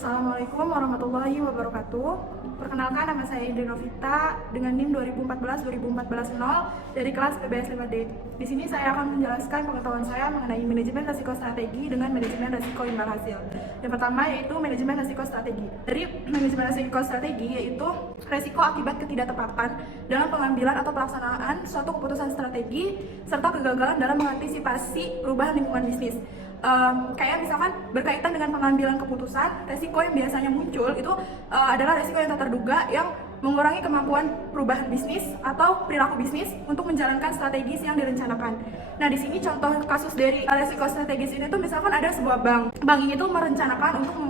Assalamualaikum warahmatullahi wabarakatuh. Perkenalkan, nama saya Indri Novita dengan NIM 2014-2014-0 dari kelas PBS 5D. Di sini saya akan menjelaskan pengetahuan saya mengenai manajemen risiko strategi dengan manajemen risiko imbal hasil. Yang pertama yaitu manajemen risiko strategi. Dari manajemen risiko strategi yaitu risiko akibat ketidaktepatan dalam pengambilan atau pelaksanaan suatu keputusan strategi serta kegagalan dalam mengantisipasi perubahan lingkungan bisnis. Kayak misalkan berkaitan dengan pengambilan keputusan, resiko yang biasanya muncul itu adalah resiko yang tak terduga yang mengurangi kemampuan perubahan bisnis atau perilaku bisnis untuk menjalankan strategis yang direncanakan. Nah, di sini contoh kasus dari resiko strategis ini tuh misalkan ada sebuah bank. Bank ini tuh merencanakan untuk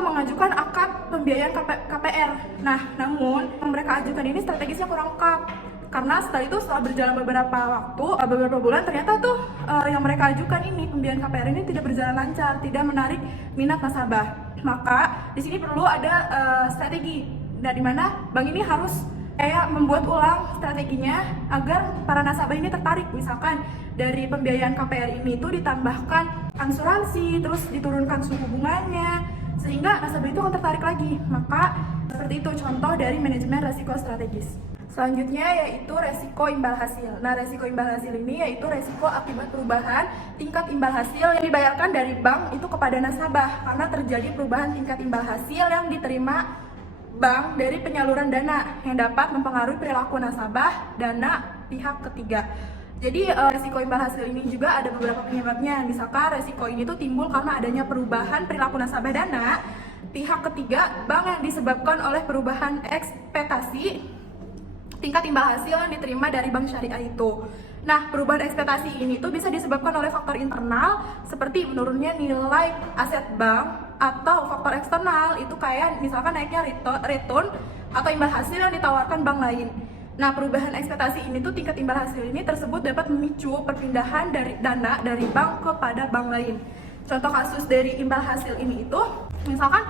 mengajukan akad pembiayaan KPR. Nah, namun yang mereka ajukan ini strategisnya kurang lengkap. Karena setelah berjalan beberapa bulan ternyata tuh yang mereka ajukan ini pembiayaan KPR ini tidak berjalan lancar, tidak menarik minat nasabah. Maka di sini perlu ada strategi. Nah, di mana bank ini harus membuat ulang strateginya agar para nasabah ini tertarik. Misalkan dari pembiayaan KPR ini tuh ditambahkan asuransi, terus diturunkan suku bunganya, sehingga nasabah itu akan tertarik lagi. Maka seperti itu contoh dari manajemen risiko strategis. Selanjutnya yaitu resiko imbal hasil. Nah, resiko imbal hasil ini yaitu resiko akibat perubahan tingkat imbal hasil yang dibayarkan dari bank itu kepada nasabah karena terjadi perubahan tingkat imbal hasil yang diterima bank dari penyaluran dana yang dapat mempengaruhi perilaku nasabah dana pihak ketiga. Jadi resiko imbal hasil ini juga ada beberapa penyebabnya. Misalkan resiko ini tuh timbul karena adanya perubahan perilaku nasabah dana pihak ketiga bank yang disebabkan oleh perubahan ekspektasi tingkat imbal hasil yang diterima dari bank syariah itu. Nah, perubahan ekspektasi ini tuh bisa disebabkan oleh faktor internal seperti menurunnya nilai aset bank atau faktor eksternal itu kayak misalkan naiknya return atau imbal hasil yang ditawarkan bank lain. Nah, perubahan ekspektasi ini tuh tingkat imbal hasil ini tersebut dapat memicu perpindahan dari dana dari bank kepada bank lain. Contoh kasus dari imbal hasil ini itu misalkan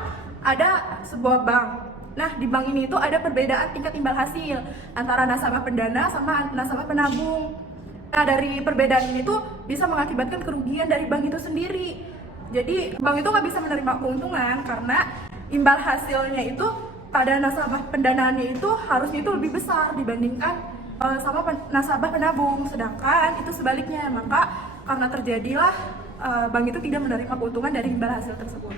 ada sebuah bank. Nah, di bank ini itu ada perbedaan tingkat imbal hasil antara nasabah pendana sama nasabah penabung. Nah, dari perbedaan ini tuh bisa mengakibatkan kerugian dari bank itu sendiri. Jadi, bank itu nggak bisa menerima keuntungan karena imbal hasilnya itu pada nasabah pendanaannya itu harusnya itu lebih besar dibandingkan sama nasabah penabung. Sedangkan itu sebaliknya, maka karena terjadilah bank itu tidak menerima keuntungan dari imbal hasil tersebut.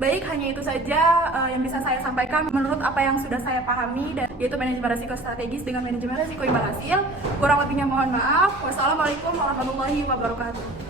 Baik, hanya itu saja yang bisa saya sampaikan menurut apa yang sudah saya pahami, yaitu manajemen risiko strategis dengan manajemen risiko imbal hasil. Kurang lebihnya mohon maaf. Wassalamualaikum warahmatullahi wabarakatuh.